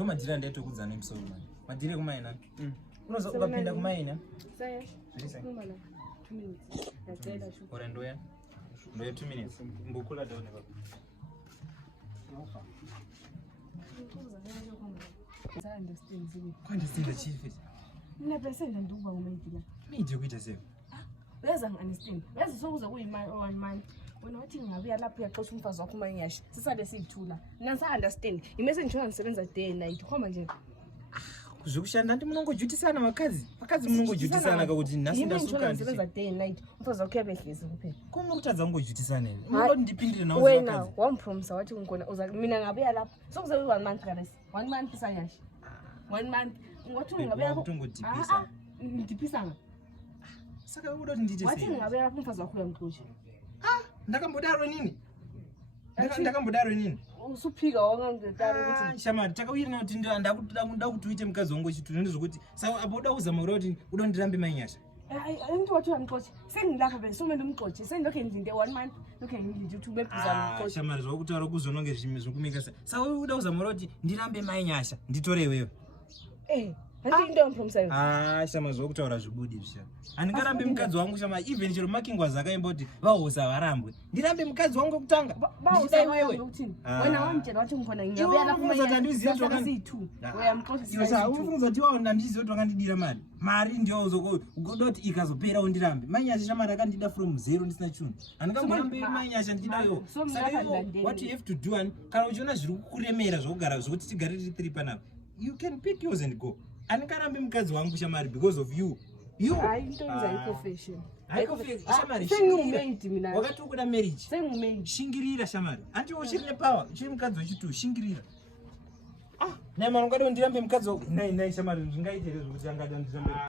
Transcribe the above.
ndo madhira ndaito kudzana episode man. Madhira kumaina. Unoza ukapinda kumaina. Saya. Zvisa. Nomala 2 minutes. Yatsela shu. Ora ndoya. Ndoya 2 minutes. Mbukula dawo ne baba. Saya understand zini. Understand chief. Mina present nduba ngomayidila. Midi yokuita save. Uyaza ngi-understand. Yazi sokuze kuyimali or 1 month. Wena wathi ngabuya lapho uyaxosha umfazi wakho umanyashi. Sisale siyithula. Mina ngisa-understand. Imese ngishona ngisebenza day and night. Khoma nje. Kuzokushanda ndi munongojutisana makazi. Makazi munongojutisana kakuti nasi ndasuka ngisebenza day and night. Umfazi wakho uyabehlezi kuphela. Koma ukutadza kungojutisana ere. Unondo ndipindire nawo wena makazi. wampromise wathi ngikona uza mina ngabuya lapho. Sokuze 1 month karesi. 1 month isanyashi. 1 month. Ngothi ngabuya kutongotipisa. Ndipisa nga. Saka udoti ndite wathi ngabuya lapho umfazi wakho uyangixosha. Ndakambodaro nini? Ndakambodaro nini? Usuphika wangangidaro ukuthi shamari takawira kuti ndakuda kuti uite mukazi wangu chitu ndizvokuti saka aboda kuzama kuti uda ndirambe manyasha. Ayinto wathi uyamxotsha. Sengilapha besome ndimxotshe. Sengilokhe ngilinde 1 month. Lokhe ngilinde ukuthi ubebhizana umxotshe. Shamari zvokutaura kuzononge zvimwe zvokumika saka uda kuzama kuti ndirambe manyasha nditore wewe. Hanti into yampromise yo. Shama zvokutaura zvibudi zvishama. Andingarambe mukadzi wangu shama even chero makingwazi akaimba kuti vahosa varambwe. Ndirambe mukadzi wangu kutanga. Ndidai wewe. Wena wamtshela wathi ngifona ngiyabuya lapho manje saka siyi2. Uyamxotsha. Yosa ufunza kuti waona ndiziyo kuti wakandidira mari. Mari ndiyo ugodoti ikazopera undirambe. Manyasha shamari akandida from 0 ndisina chunu. Andingamborambe manyasha ndichida yo. What you have to do kana uchiona zviri kukuremera zvokugara zvokuti tigare tiri 3 panapa. You can pick yours and go. Andikarambe mukadzi wangu shamari because of you. Into is profession. Shamari. Sengumenti mina. Wakati ukuda marriage. Sengumenti. Shingirira shamari. Anti uchiri nepower. Uchiri mukadzi wechitu shingirira. Naye mwana ngade ndirambe mukadzi wangu. Nai shamari ndingaite zvekuti angada ndirambe.